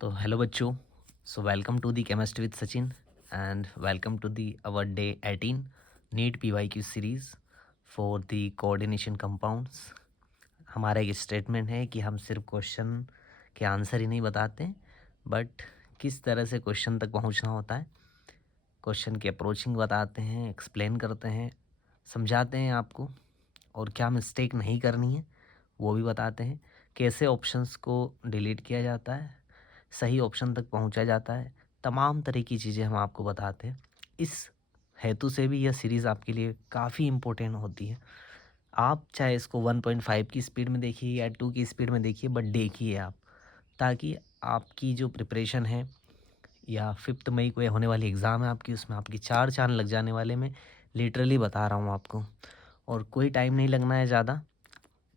तो हेलो बच्चों, so welcome to the chemistry with Sachin and welcome to the our day 18 NEET PYQ series for the coordination compounds. हमारा एक statement है कि हम सिर्फ क्वेश्चन के आंसर ही नहीं बताते, बट किस तरह से क्वेश्चन तक पहुंचना होता है, क्वेश्चन की अप्रोचिंग बताते हैं, एक्सप्लेन करते हैं, समझाते हैं आपको, और क्या मिस्टेक नहीं करनी है वो भी बताते हैं। कैसे ऑप्शंस को डिलीट किया जाता है, सही ऑप्शन तक पहुंचा जाता है, तमाम तरह की चीज़ें हम आपको बताते हैं। इस हेतु से भी यह सीरीज़ आपके लिए काफ़ी इम्पोर्टेंट होती है। आप चाहे इसको 1.5 की स्पीड में देखिए या 2 की स्पीड में देखिए, बट देखिए आप, ताकि आपकी जो प्रिपरेशन है या 5 मई को होने वाली एग्ज़ाम है आपकी, उसमें आपकी 4 चांद लग जाने वाले। मैं लिटरली बता रहा हूँ आपको, और कोई टाइम नहीं लगना है ज़्यादा।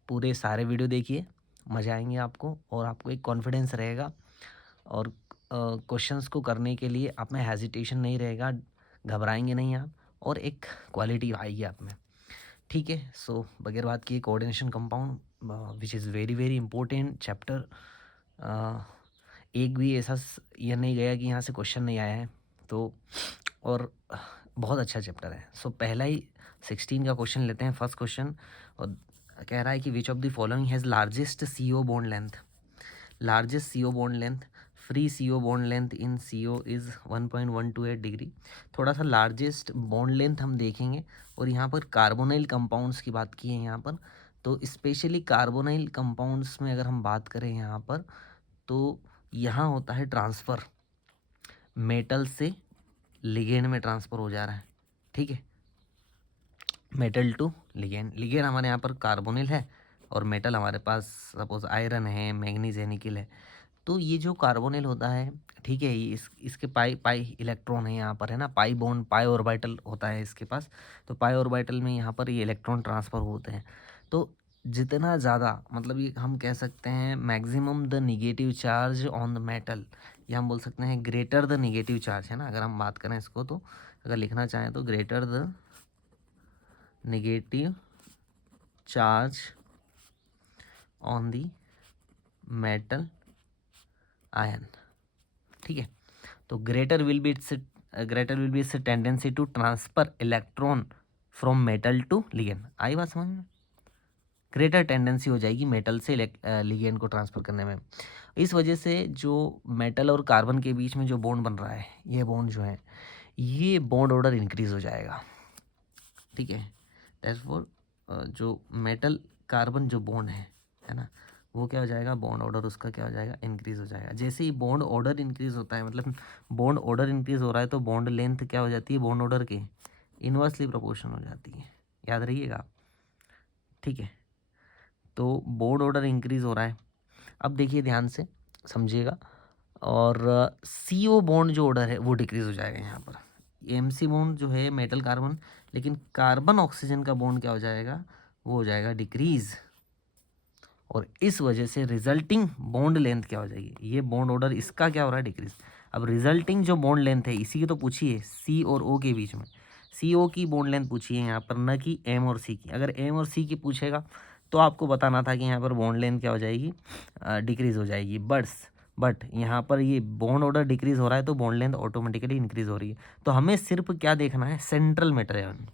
पूरे सारे वीडियो देखिए, मज़ा आएंगे आपको और आपको एक कॉन्फिडेंस रहेगा, और क्वेश्चंस को करने के लिए आप में हेजिटेशन नहीं रहेगा, घबराएंगे नहीं आप, और एक क्वालिटी आएगी आप में। ठीक है, सो बगैर बात किए coordination compound which is very very important chapter. एक भी ऐसा ये नहीं गया कि यहाँ से क्वेश्चन नहीं आया है, तो और बहुत अच्छा चैप्टर है। सो पहला ही 16 का क्वेश्चन लेते हैं, फर्स्ट क्वेश्चन। और कह रहा है कि विच of the following has largest CO bond length. Largest CO bond length, free CO bond length in CO is 1.128 degree. थोड़ा सा लार्जेस्ट बॉन्ड लेंथ हम देखेंगे, और यहाँ पर कार्बोनाइल कंपाउंड्स की बात की है यहाँ पर। तो स्पेशली कार्बोनाइल कंपाउंड्स में अगर हम बात करें यहाँ पर, तो यहाँ होता है ट्रांसफ़र, मेटल से लिगेंड में ट्रांसफ़र हो जा रहा है। ठीक है, मेटल टू लिगेंड। लिगेंड हमारे यहाँ पर कार्बोनिल है, और मेटल हमारे पास सपोज आयरन है, मैग्नीज है, निकिल है। तो ये जो कार्बोनिल होता है, ठीक है, ये इसके पाई पाई इलेक्ट्रॉन है यहाँ पर, है ना, पाई बॉन्ड, पाई ऑर्बिटल होता है इसके पास। तो पाई ऑर्बिटल में यहाँ पर ये इलेक्ट्रॉन ट्रांसफ़र होते हैं। तो जितना ज़्यादा, मतलब ये हम कह सकते हैं maximum the negative charge on the metal, या हम बोल सकते हैं ग्रेटर द निगेटिव चार्ज, है ना। अगर हम बात करें इसको, तो अगर लिखना चाहें तो greater the negative charge on the metal ion. ठीक है, तो greater will be its tendency to transfer electron from metal to ligand. आई बात समझ में? ग्रेटर टेंडेंसी हो जाएगी मेटल से लिगेंड को ट्रांसफ़र करने में। इस वजह से जो मेटल और कार्बन के बीच में जो बॉन्ड बन रहा है, ये बॉन्ड जो है, ये बॉन्ड ऑर्डर इंक्रीज़ हो जाएगा। ठीक है, दैट्सफॉर जो मेटल कार्बन जो बॉन्ड है ना, वो क्या हो जाएगा, बॉन्ड ऑर्डर उसका क्या हो जाएगा, इंक्रीज़ हो जाएगा। जैसे ही बॉन्ड ऑर्डर इंक्रीज़ होता है, मतलब बॉन्ड ऑर्डर इंक्रीज़ हो रहा है, तो बॉन्ड लेंथ क्या हो जाती है, बॉन्ड ऑर्डर के इन्वर्सली प्रोपोर्शन हो जाती है। याद रखिएगा। ठीक है, तो बॉन्ड ऑर्डर इंक्रीज़ हो रहा है। अब देखिए ध्यान से समझिएगा, और CO बॉन्ड जो ऑर्डर है वो डिक्रीज़ हो जाएगा यहाँ पर। MC बॉन्ड जो है मेटल कार्बन, लेकिन कार्बन ऑक्सीजन का बॉन्ड क्या हो जाएगा, वो हो जाएगा डिक्रीज़, और इस वजह से रिजल्टिंग बॉन्ड लेंथ क्या हो जाएगी, ये बॉन्ड ऑर्डर इसका क्या हो रहा है, डिक्रीज। अब रिजल्टिंग जो बॉन्ड लेंथ है, इसी की तो पूछिए, C और O के बीच में, CO की बॉन्ड लेंथ पूछिए यहाँ पर, न कि M और C की। अगर M और C की पूछेगा तो आपको बताना था कि यहाँ पर बॉन्ड लेंथ क्या हो जाएगी, डिक्रीज़ हो जाएगी। बट यहाँ पर ये बॉन्ड ऑर्डर डिक्रीज़ हो रहा है, तो बॉन्ड लेंथ ऑटोमेटिकली इंक्रीज़ हो रही है। तो हमें सिर्फ क्या देखना है, central metal ion.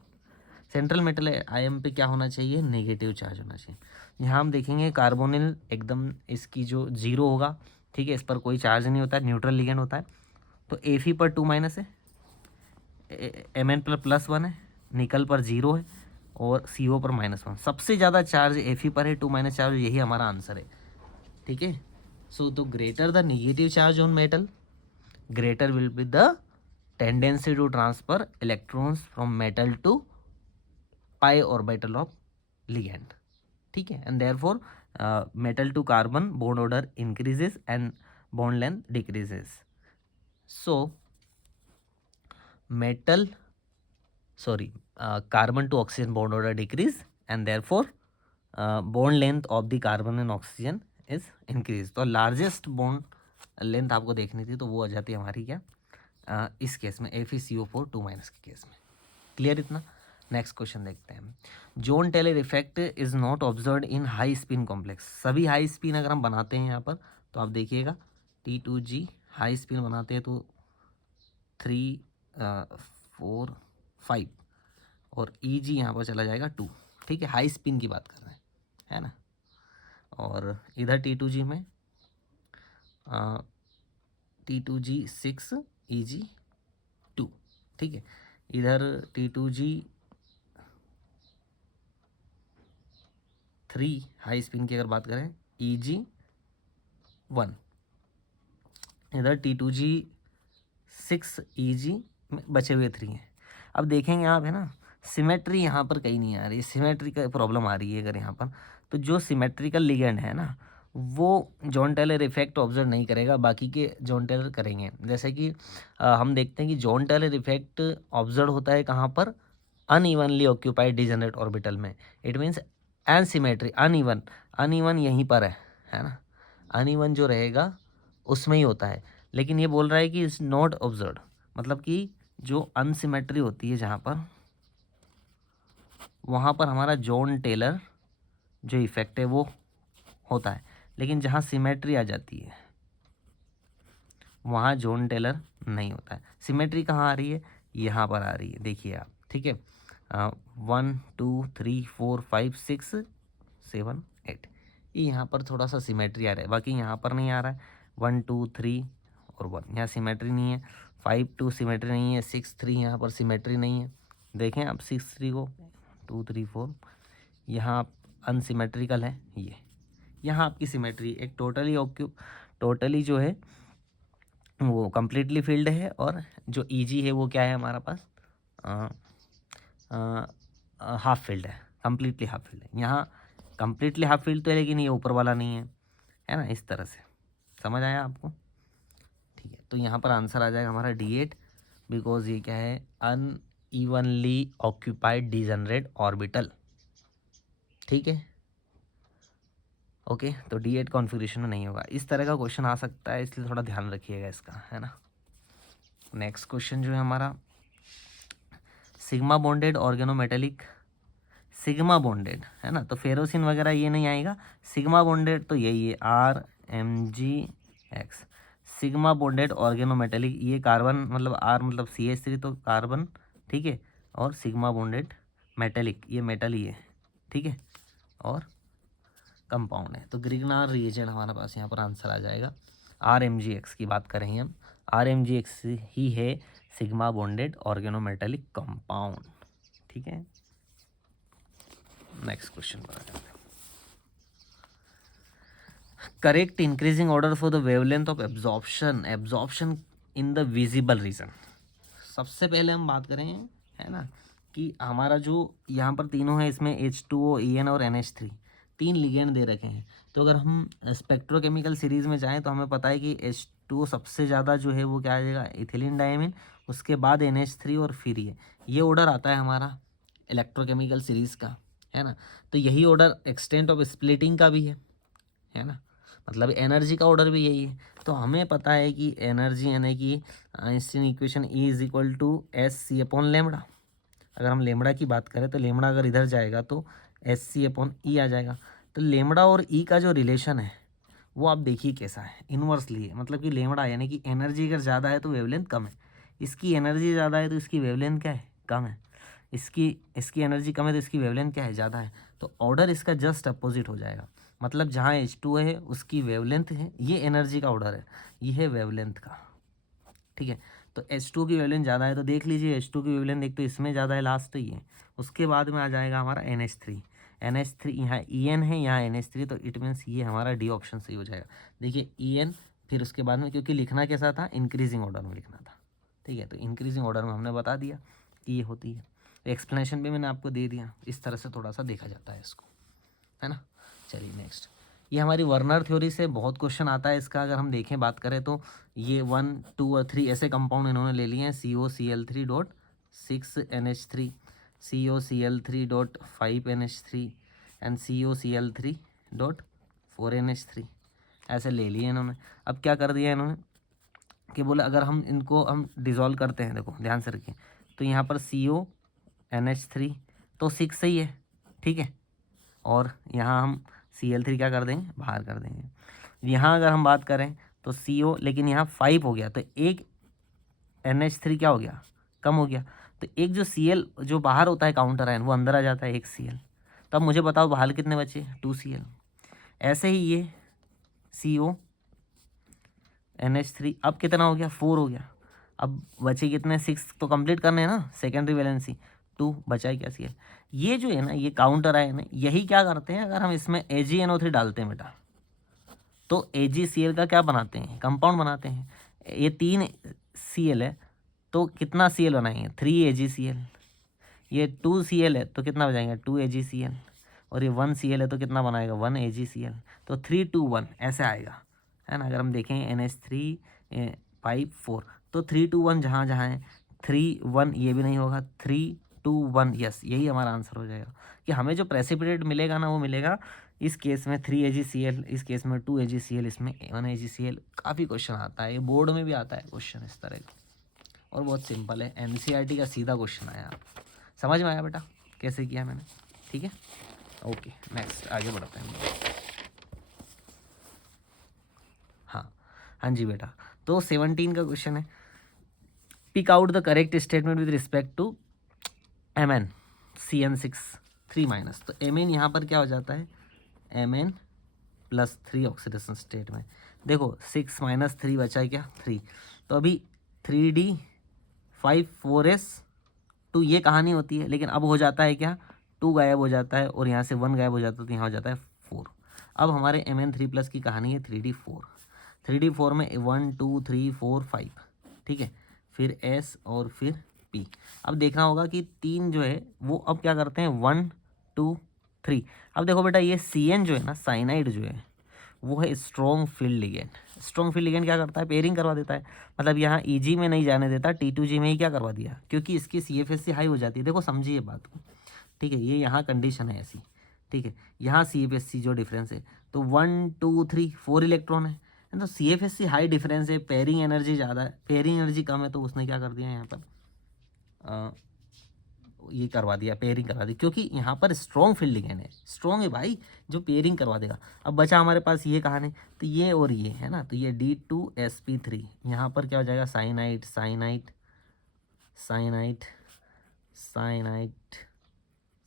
Central metal ion पे क्या होना चाहिए, नेगेटिव चार्ज होना चाहिए। यहाँ हम देखेंगे कार्बोनिल एकदम इसकी जो जीरो होगा, ठीक है, इस पर कोई चार्ज नहीं होता है, न्यूट्रल लिगेंड होता है। तो Fe पर 2- है, Mn पर +1 है, निकल पर 0 है, और CO पर -1। सबसे ज़्यादा चार्ज Fe पर है, 2- चार्ज, यही हमारा आंसर है। ठीक है, सो तो greater the negative charge on metal, greater will be the tendency to transfer electrons from metal to pi orbital of ligand. ठीक है, and therefore metal to carbon bond order increases and bond length decreases. So metal sorry carbon to oxygen bond order decrease, and therefore bond length of the carbon and oxygen is increase. तो largest bond length आपको देखनी थी, तो वो आ जाती है हमारी क्या, इस केस में FeCO4 2- के केस में। क्लियर इतना? नेक्स्ट क्वेश्चन देखते हैं। Jahn Teller effect is not observe in high spin complex. सभी हाई स्पिन अगर हम बनाते हैं यहाँ पर, तो आप देखिएगा, T2G हाई स्पिन बनाते हैं तो 3 4 5 और EG यहाँ पर चला जाएगा 2, ठीक है, हाई स्पिन की बात कर रहे हैं, है ना। और इधर T2G में T2G 6 EG 2, ठीक है। इधर T2G 3 हाई स्पिन की अगर बात करें EG 1, इधर T2G 6 EG में बचे हुए 3 हैं। अब देखेंगे आप, है ना, सिमेट्री यहाँ पर कहीं नहीं आ रही, सिमेट्री का प्रॉब्लम आ रही है अगर यहाँ पर, तो जो सिमेट्रिकल लिगेंड है ना वो जॉन टेलर इफेक्ट ऑब्जर्व नहीं करेगा, बाकी के जॉन टेलर करेंगे। जैसे कि हम देखते हैं कि जॉन टेलर इफेक्ट ऑब्जर्व होता है कहाँ पर, अनइवनली ऑक्यूपाइड डिजेनरेट ऑर्बिटल में। इट मीन्स एनसिमेट्री, अनइवन यहीं पर है ना, अनइवन जो रहेगा उसमें ही होता है। लेकिन ये बोल रहा है कि इज नॉट ऑब्जर्व, मतलब कि जो अनसिमेट्री होती है जहाँ पर, वहाँ पर हमारा जॉन टेलर जो इफेक्ट है वो होता है। लेकिन जहाँ सिमेट्री आ जाती है वहाँ जॉन टेलर नहीं होता है। सिमेट्री कहाँ आ रही है, यहाँ पर आ रही है, देखिए आप, ठीक है। 1 2 3 4 5 6 7 8, ये यहाँ पर थोड़ा सा सिमेट्री आ रहा है, बाकी यहाँ पर नहीं आ रहा है। 1 2 3 और 1 यहाँ सिमेट्री नहीं है, 5 2 सिमेट्री नहीं है, 6 3 यहाँ पर सिमेट्री नहीं है। देखें आप 6 3 को, 2 3 4 यहाँ अनसिमेट्रिकल है, ये यहाँ आपकी सिमेट्री एक टोटली जो है वो कम्प्लीटली फील्ड है, और जो EG है वो क्या है हमारा पास, हाफ फील्ड है, कम्प्लीटली हाफ फील्ड है। यहाँ कम्प्लीटली हाफ फील्ड तो है लेकिन ये ऊपर वाला नहीं है ना, इस तरह से। समझ आया आपको, ठीक है। तो यहाँ पर आंसर आ जाएगा हमारा D8, बिकॉज ये क्या है, अनइवनली ऑक्यूपाइड डिजेनरेट ऑर्बिटल, ठीक है। ओके, तो D8 कॉन्फ़िगरेशन में नहीं होगा। इस तरह का क्वेश्चन आ सकता है, इसलिए थोड़ा ध्यान रखिएगा इसका, है ना। नेक्स्ट क्वेश्चन जो है हमारा, sigma bonded organometallic, sigma bonded है ना, तो फेरोसिन वगैरह ये नहीं आएगा। सिग्मा बॉन्डेड तो यही है RMgX, सिग्मा बॉन्डेड ऑर्गेनोमेटेलिक, ये कार्बन मतलब R मतलब CH3 तो कार्बन, ठीक है, और सिग्मा बॉन्डेड मेटेलिक, ये मेटल ही है, ठीक है, और कंपाउंड है। तो ग्रिग्नार रिएजेंट हमारे पास यहाँ पर आंसर आ जाएगा। RMgX की बात करेंगे हम, RMgX ही है सिग्मा बॉन्डेड ऑर्गेनोमेटेलिक कंपाउंड, ठीक है। नेक्स्ट क्वेश्चन पर आ जाते हैं। Correct increasing order for the wavelength of absorption in the visible region. सबसे पहले हम बात करें, है ना, कि हमारा जो यहाँ पर तीनों है, इसमें H2O, EN और NH3 3 लिगेंड दे रखे हैं। तो अगर हम स्पेक्ट्रोकेमिकल सीरीज़ में जाएँ तो हमें पता है कि H2O सबसे ज़्यादा जो है वो क्या आ जाएगा, इथिलीन डायमीन, उसके बाद NH3 और फिर ये ऑर्डर आता है हमारा इलेक्ट्रोकेमिकल सीरीज़ का, है ना। तो यही ऑर्डर एक्सटेंट ऑफ स्प्लिटिंग का भी है ना, मतलब एनर्जी का ऑर्डर भी यही है। तो हमें पता है कि एनर्जी यानी कि Einstein equation E is equal to SC/λ। अगर हम लेमड़ा की बात करें तो लेमड़ा अगर इधर जाएगा तो SC/E आ जाएगा। तो लेमड़ा और E का जो रिलेशन है वो आप देखिए कैसा है, इन्वर्सली है। मतलब कि लेमड़ा यानी कि एनर्जी अगर ज़्यादा है तो वेवलेंथ कम है, इसकी एनर्जी ज़्यादा है तो इसकी वेवलेंथ क्या है, कम है। इसकी एनर्जी कम है तो इसकी वेवलेंथ क्या है, ज़्यादा है। तो ऑर्डर इसका जस्ट अपोजिट हो जाएगा। मतलब जहाँ H2 है उसकी वेवलेंथ है, ये एनर्जी का ऑर्डर है, ये है वेवलेंथ का, ठीक है। तो H2 की वेवलेंथ ज़्यादा है तो देख लीजिए H2 की वेवलेंथ एक तो इसमें ज़्यादा है, लास्ट तो ये, उसके बाद में आ जाएगा हमारा NH3 यहाँ EN है, यहाँ NH3, तो इट मीन्स ये हमारा D ऑप्शन सही हो जाएगा। देखिए EN, फिर उसके बाद में, क्योंकि लिखना कैसा था, इंक्रीजिंग ऑर्डर में लिखना था, ठीक है। तो इंक्रीजिंग ऑर्डर में हमने बता दिया कि ये होती है, एक्सप्लेनेशन भी मैंने आपको दे दिया। इस तरह से थोड़ा सा देखा जाता है इसको, है ना। चलिए नेक्स्ट, ये हमारी वर्नर थ्योरी से बहुत क्वेश्चन आता है इसका। अगर हम देखें, बात करें तो ये 1 2 और 3 ऐसे कंपाउंड इन्होंने ले लिए हैं, COCl3.6NH3, COCl3.5NH3 एंड COCl3.4NH3 ऐसे ले लिए इन्होंने। अब क्या कर दिया इन्होंने कि बोले अगर हम इनको हम डिज़ोल्व करते हैं, देखो ध्यान से रखिए, तो यहाँ पर CONH3 तो 6 सही है, ठीक है, और यहाँ हम Cl3 क्या कर देंगे, बाहर कर देंगे। यहाँ अगर हम बात करें तो CO, लेकिन यहाँ 5 हो गया तो एक NH3 क्या हो गया, कम हो गया। तो एक जो Cl जो बाहर होता है काउंटर आयन वो अंदर आ जाता है, एक Cl। तो अब मुझे बताओ बाहर कितने बचे, 2Cl। ऐसे ही ये CO NH3 अब कितना हो गया, 4 हो गया। अब बचे कितने, 6 तो कंप्लीट करने हैं ना, सेकेंडरी वैलेंसी 2 बचा है क्या Cl। ये जो है ना ये काउंटर आयन है, यही क्या करते हैं, अगर हम इसमें AgNO3 डालते हैं बेटा तो AgCl का क्या बनाते हैं, कंपाउंड बनाते हैं। ये 3 Cl है तो कितना Cl बनाएंगे, 3 AgCl। ये 2 Cl है तो कितना बजाएंगे, 2 AgCl। और ये 1 Cl है तो कितना बनाएगा, 1 AgCl। तो 3 2 1 ऐसे आएगा, है ना। अगर हम देखें NH3 5 4 तो 3 2 1 जहाँ जहाँ है, 3 1 ये भी नहीं होगा, 3 2 1 यस, यही हमारा आंसर हो जाएगा। कि हमें जो प्रेसिपिटेट मिलेगा ना वो मिलेगा इस केस में 3 AgCl, इस केस में 2 AgCl, इसमें 1 AgCl। काफ़ी क्वेश्चन आता है, ये बोर्ड में भी आता है क्वेश्चन इस तरह का, और बहुत सिंपल है, NCERT का सीधा क्वेश्चन आया। समझ में आया बेटा कैसे किया मैंने, ठीक है। ओके नेक्स्ट आगे बढ़ते हैं। हाँ जी बेटा, तो 17 का क्वेश्चन है, pick out the correct statement with respect to Mn CN6 3 तो Mn यहाँ पर क्या हो जाता है, Mn +3 ऑक्सीडेशन स्टेट में। देखो 6 - 3 बचा है क्या, 3। तो अभी 3D 5 4s 2 ये कहानी होती है, लेकिन अब हो जाता है क्या, 2 गायब हो जाता है और यहाँ से 1 गायब हो जाता है, तो यहाँ हो जाता है 4। अब हमारे Mn3+ की कहानी है 3D4। 3D4 में 1 2 3 4 5, ठीक है, फिर S और फिर P। अब देखना होगा कि 3 जो है वो अब क्या करते हैं, 1 2 3। अब देखो बेटा ये CN जो है ना, साइनाइड जो है वो है strong field ligand. Strong field ligand क्या करता है, पेयरिंग करवा देता है। मतलब यहाँ EG में नहीं जाने देता, T2G में ही क्या करवा दिया, क्योंकि इसकी CFSC हाई हो जाती है। देखो समझिए बात को, ठीक है, ये यहाँ कंडीशन है ऐसी, ठीक है। यहाँ CFSC जो डिफरेंस है तो 1 2 3 4 इलेक्ट्रॉन है, तो CFSC हाई डिफरेंस है, पेयरिंग एनर्जी ज़्यादा है, पेयरिंग एनर्जी कम है, तो उसने क्या कर दिया यहाँ पर ये करवा दिया, पेयरिंग करवा दी, क्योंकि यहाँ पर स्ट्रॉन्ग फील्ड लिगेंड है। स्ट्रॉन्ग है भाई जो पेयरिंग करवा देगा। अब बचा हमारे पास ये कहानी, तो ये और ये है ना, तो ये D2sp3 यहाँ पर क्या हो जाएगा, cyanide cyanide cyanide cyanide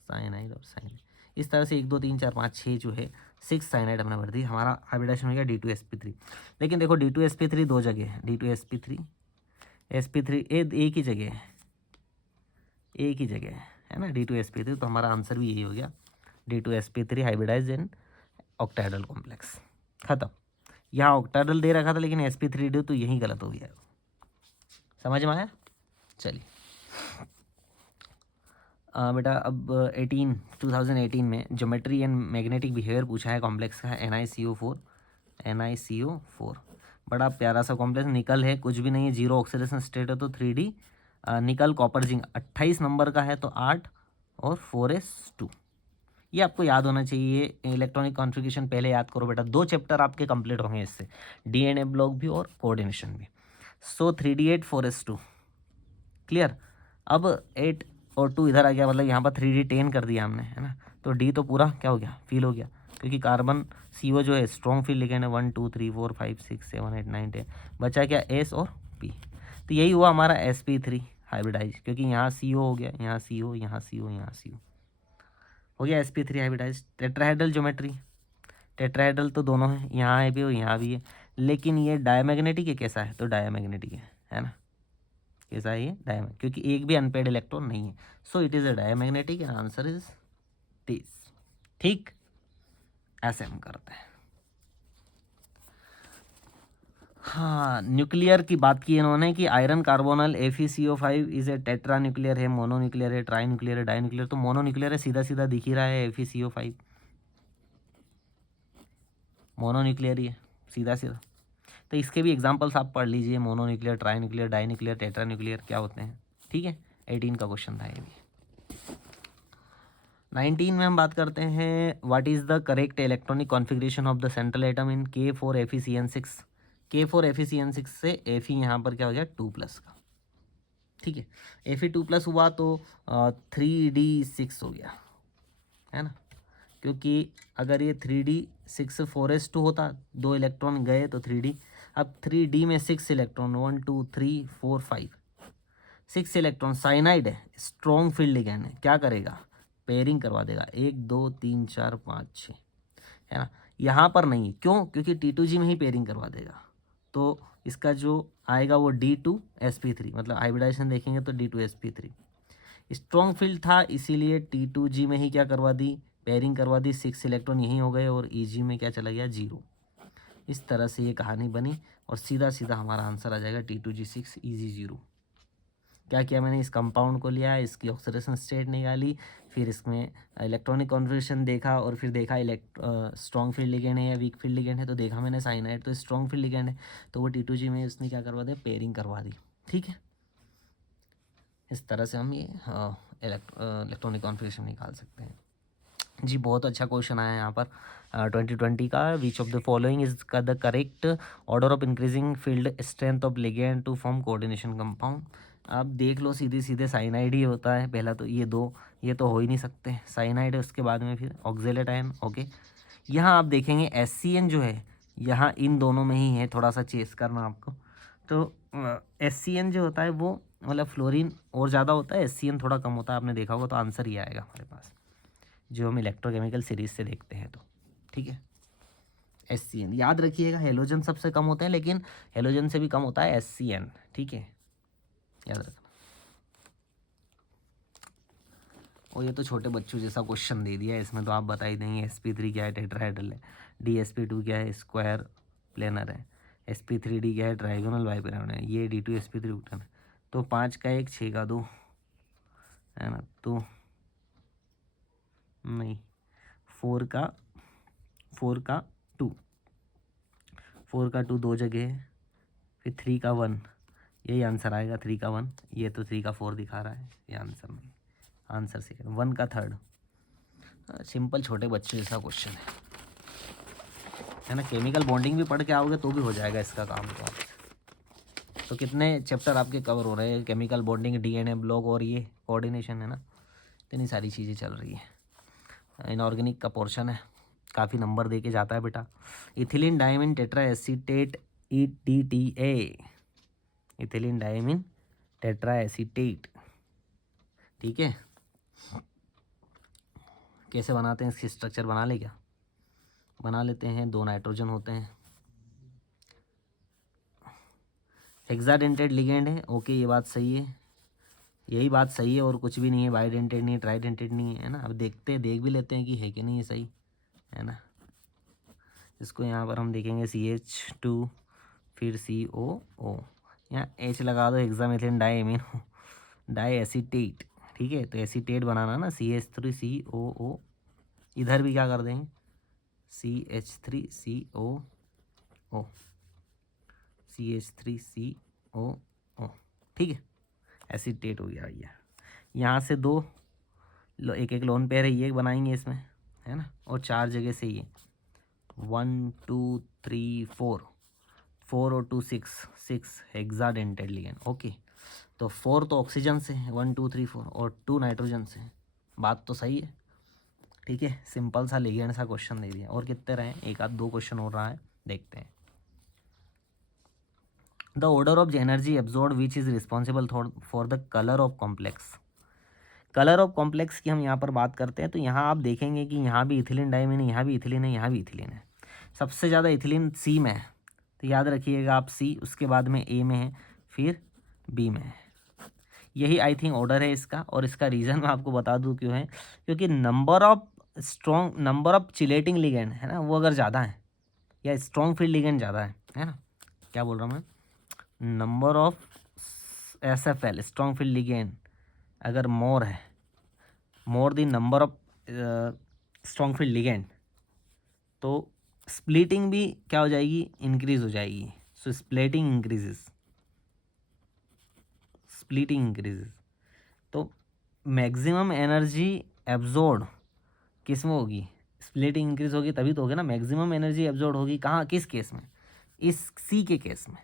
cyanide और साइनाइड। इस तरह से 1 2 3 4 5 6 जो है 6 साइनाइड हमने भर दी, हमारा हाइब्रिडेशन हो गया D2sp3। लेकिन देखो D2sp3 दो जगह है, D2sp3 sp3 एक ही जगह है, एक ही जगह है ना D2sp3। तो हमारा आंसर भी यही हो गया, D2sp3 hybridise in octahedral complex. खत्म। यहाँ ऑक्टाहेड्रल दे रखा था लेकिन sp3 तो यही गलत हो गया। समझ में आया। चलिए बेटा अब 2018 में ज्योमेट्री एंड मैग्नेटिक बिहेवियर पूछा है कॉम्प्लेक्स का, NiCO4। बड़ा प्यारा सा कॉम्प्लेक्स, निकल है, कुछ भी नहीं है, 0 ऑक्सीडेशन स्टेट है, तो 3D निकल कॉपर जिंक 28 नंबर का है, तो 8 और 4s2। ये आपको याद होना चाहिए। इलेक्ट्रॉनिक कॉन्फ़िगरेशन पहले याद करो बेटा, 2 चैप्टर आपके कंप्लीट होंगे इससे, DNA ब्लॉक भी और कोऑर्डिनेशन भी। सो 3D8 4s2 क्लियर। अब 8 और 2 इधर आ गया, मतलब यहाँ पर 3D10 कर दिया हमने, है ना। तो D तो पूरा क्या हो गया, फील हो गया, क्योंकि कार्बन CO जो है स्ट्रॉन्ग फील्ड लिगेंड है। 1 2 3 4 5 6 7 8 9 10 बचा क्या, S और P। तो यही हुआ हमारा sp3 हाइब्रिडाइज, क्योंकि यहाँ CO हो गया, यहाँ CO, यहाँ CO, यहाँ CO हो गया sp3 hybridise. Tetrahedral geometry, tetrahedral तो दोनों है, यहाँ है भी और यहाँ भी है, लेकिन ये डायमैग्नेटिक है, कैसा है, तो डायमैग्नेटिक है ना। कैसा है ये, डायमैग्नेटिक, क्योंकि एक भी अनपेड इलेक्ट्रॉन नहीं है। So it is a diamagnetic and answer is this. ठीक, ऐसे हम करते हैं। हाँ, न्यूक्लियर की बात की इन्होंने कि iron कार्बोनल FeCO5 is a tetra nuclear है, मोनो न्यूक्लियर है, ट्राई न्यूक्लियर है, डाई न्यूक्लियर। तो मोनो न्यूक्लियर है, सीधा सीधा दिख ही रहा है, FeCO5 मोनो न्यूक्लियर ही है, सीधा सीधा। तो इसके भी एग्जांपल्स आप पढ़ लीजिए, mononuclear, trinuclear, dinuclear, tetranuclear क्या होते हैं, ठीक है। 18 का क्वेश्चन था ये भी। 19 में हम बात करते हैं, what is the correct electronic configuration of the central atom in K4FeCN6। K4FeCN6 से Fe यहाँ पर क्या हो गया, 2+ का, ठीक है। Fe2+ हुआ तो 3D6 हो गया, है ना। क्योंकि अगर ये 3D6 4s2 होता, 2 इलेक्ट्रॉन गए तो 3D। अब 3D में 6 इलेक्ट्रॉन, 1 2 3 4 5, 6 इलेक्ट्रॉन, साइनाइड है, स्ट्रॉन्ग फील्ड लिगैंड है, क्या करेगा, पेयरिंग करवा देगा, 1 2 3 4 5 6, है ना। यहाँ पर नहीं, क्यों, क्योंकि T2G में ही पेयरिंग करवा देगा, तो इसका जो आएगा वो D2sp3, मतलब हाइब्रिडाइजेशन देखेंगे तो D2sp3। स्ट्रॉन्ग फील्ड था इसीलिए T2G में ही क्या करवा दी, पेयरिंग करवा दी, 6 इलेक्ट्रॉन यहीं हो गए और EG में क्या चला गया, 0। इस तरह से ये कहानी बनी और सीधा सीधा हमारा आंसर आ जाएगा T2G6 EG 0। क्या किया मैंने, इस कंपाउंड को लिया, इसकी ऑक्सीडेशन स्टेट निकाली, फिर इसमें इलेक्ट्रॉनिक कॉन्फ़िगरेशन देखा और फिर देखा स्ट्रॉन्ग फील्ड लिगेंड है या वीक फील्ड लिगेंड है, तो देखा मैंने साइनाइड तो स्ट्रॉन्ग फील्ड लिगेंड है, तो वो T2G में उसने क्या करवा दिया, पेयरिंग करवा दी। ठीक है, इस तरह से हम ये इलेक्ट्रॉनिक कॉन्फ़िगरेशन निकाल सकते हैं जी। बहुत अच्छा क्वेश्चन आया है यहाँ पर 2020 का। Which of the following is का the correct order of increasing field strength of ligand to form coordination compound. आप देख लो, सीधे सीधे साइनाइड ही होता है पहला, तो ये दो, ये तो हो ही नहीं सकते, साइनाइड है, उसके बाद में फिर ऑक्जेलेट आयन। ओके, यहाँ आप देखेंगे SCN जो है यहाँ इन दोनों में ही है, थोड़ा सा चेस करना आपको। तो SCN जो होता है वो मतलब फ्लोरीन और ज़्यादा होता है, SCN थोड़ा कम होता है, आपने देखा होगा, तो आंसर ये आएगा हमारे पास जो हम इलेक्ट्रोकेमिकल सीरीज से देखते हैं। तो ठीक है, SCN याद रखिएगा, हेलोजन सबसे कम होते हैं लेकिन हेलोजन से भी कम होता है SCN। ठीक है, याद रखना। और ये तो छोटे बच्चों जैसा क्वेश्चन दे दिया है, इसमें तो आप बता ही देंगे sp3 क्या है, टेट्राहेड्रल है, DsP2 क्या है, स्क्वायर प्लेनर है, sp3d क्या है, ट्राइगोनल बाइपिरामिड है, ये D2sp3 है। तो 5 का 1 6 का 2 है ना, तो नहीं 4 का 2, 4 का 2 दो जगह है, फिर 3 का 1, यही आंसर आएगा, 3 का 1, ये तो 3 का 4 दिखा रहा है, ये आंसर नहीं, आंसर सेकंड, 1 का 3rd। सिंपल छोटे बच्चे जैसा क्वेश्चन है ना। केमिकल बॉन्डिंग भी पढ़ के आओगे तो भी हो जाएगा इसका काम। तो कितने चैप्टर आपके कवर हो रहे हैं, केमिकल बॉन्डिंग, DNA ब्लॉक और ये कोऑर्डिनेशन, है ना, इतनी सारी चीज़ें चल रही है। इनऑर्गेनिक का पोर्शन है, काफ़ी नंबर दे के जाता है बेटा। Ethylene diamine tetra acetate ETTA, ethylene diamine tetra acetate. ठीक है, कैसे बनाते हैं, इसकी स्ट्रक्चर बना ले, क्या बना लेते हैं, 2 नाइट्रोजन होते हैं, हेक्साडेंटेड लिगेंड है। ओके, ये बात सही है, यही बात सही है और कुछ भी नहीं है, बाइडेंटेड नहीं है, ट्राइडेंटेड नहीं है, ना। अब देख भी लेते हैं कि है कि नहीं है सही, है ना। इसको यहाँ पर हम देखेंगे CH2 फिर COO, यहाँ H लगा दो, हेक्सामेथिलीन डाई एसीटेट। ठीक है, तो एसीटेट बनाना ना, CH3COO, इधर भी क्या कर देंगे, CH3COO, CH3COO। ठीक है, एसीटेट हो गया भैया। यहाँ से 2 एक लोन पेयर है, ये बनाएंगे इसमें, है ना, और 4 जगह से ये 1 2 3 4 और 2 6 हेक्साडेंटेड लिगेंड। ओके, तो 4 तो ऑक्सीजन से है, 1 2 3 4, और 2 नाइट्रोजन से, बात तो सही है। ठीक है, सिंपल सा लिगेंड सा क्वेश्चन दे दिया, और कितने रहे, 1 आध 2 क्वेश्चन हो रहा है, देखते हैं। The order of energy absorb which is responsible for the colour of complex. Colour of complex की हम यहाँ पर बात करते हैं, तो यहाँ आप देखेंगे कि यहाँ भी इथिलीन डायमीन है, यहाँ भी इथिलीन है, यहाँ भी इथिलीन है। सबसे ज़्यादा इथिलीन C में है, तो याद रखिएगा आप C, उसके बाद में A में है, फिर B में है। यही आई थिंक ऑर्डर है इसका, और इसका रीज़न मैं आपको बता दूँ क्यों है, क्योंकि नंबर ऑफ चिलेटिंग लिगेंड है ना, वो अगर ज़्यादा है, या स्ट्रॉन्ग फील्ड लिगेंड ज़्यादा है ना, क्या बोल रहा हूँ मैं, number of SFL strong field ligand अगर मोर है, more the number of strong field ligand, तो स्प्लिटिंग भी क्या हो जाएगी, इंक्रीज हो जाएगी। सो स्प्लिटिंग इंक्रीजेस, तो मैक्सिमम एनर्जी एब्जॉर्ब किस में होगी, स्प्लिटिंग इंक्रीज होगी तभी तो होगी ना। मैक्सिमम एनर्जी एब्जॉर्ब होगी कहाँ, किस केस में, इस C के केस में।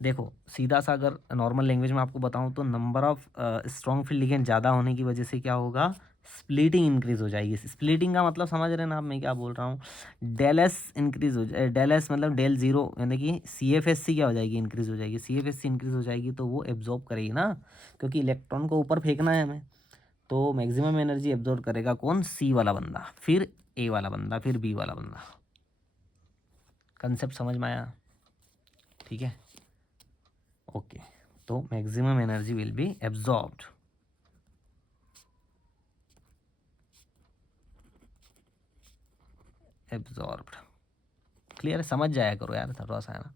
देखो सीधा सा अगर नॉर्मल लैंग्वेज में आपको बताऊं तो number of strong field ligand ज़्यादा होने की वजह से क्या होगा, स्प्लिटिंग इंक्रीज हो जाएगी। स्प्लिटिंग का मतलब समझ रहे हैं ना आप मैं क्या बोल रहा हूँ। डेल एस इंक्रीज हो जाए, डेल एस मतलब डेल जीरो, यानी कि सी एफ एस सी क्या हो जाएगी, इंक्रीज हो जाएगी। C F S C increase हो जाएगी तो वो एब्जॉर्ब करेगी ना, क्योंकि इलेक्ट्रॉन को ऊपर फेंकना है हमें, तो मैक्सिमम एनर्जी एब्जॉर्ब करेगा कौन, सी वाला बंदा, फिर ए वाला बंदा, फिर बी वाला बंदा। कंसेप्ट समझ में आया? ठीक है, ओके। तो maximum energy will be absorbed. Absorbed clear है? समझ जाया करो यार थोड़ा सा, है ना?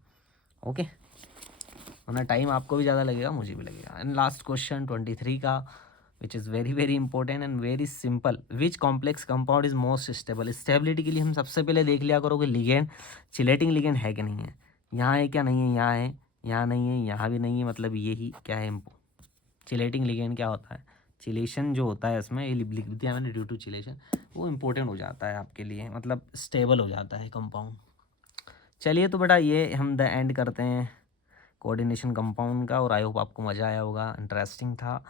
ओके, वरना टाइम आपको भी ज़्यादा लगेगा, मुझे भी लगेगा। एंड लास्ट क्वेश्चन 23 का, which is very very important and very simple. Which complex compound is most stable? Stability के लिए हम सबसे पहले देख लिया करो कि लिगेंड, चिलेटिंग लिगेंड है कि नहीं है। यहाँ है क्या, नहीं है, यहाँ है, यहाँ नहीं है, यहाँ भी नहीं है, मतलब ये ही क्या है, चिलेटिंग लिगेंड क्या होता है, चिलेशन जो होता है इसमें, ये लिख दिया मैंने, ड्यू टू चिलेशन, वो इंपॉर्टेंट हो जाता है आपके लिए, मतलब स्टेबल हो जाता है कंपाउंड। चलिए तो बेटा ये हम द एंड करते हैं कोऑर्डिनेशन कंपाउंड का, और आई होप आपको मज़ा आया होगा, इंटरेस्टिंग था,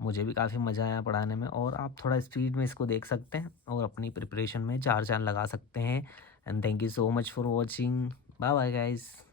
मुझे भी काफ़ी मज़ा आया पढ़ाने में। और आप थोड़ा स्पीड में इसको देख सकते हैं और अपनी प्रिपरेशन में चार चांद लगा सकते हैं। And thank you so much for watching. Bye bye guys.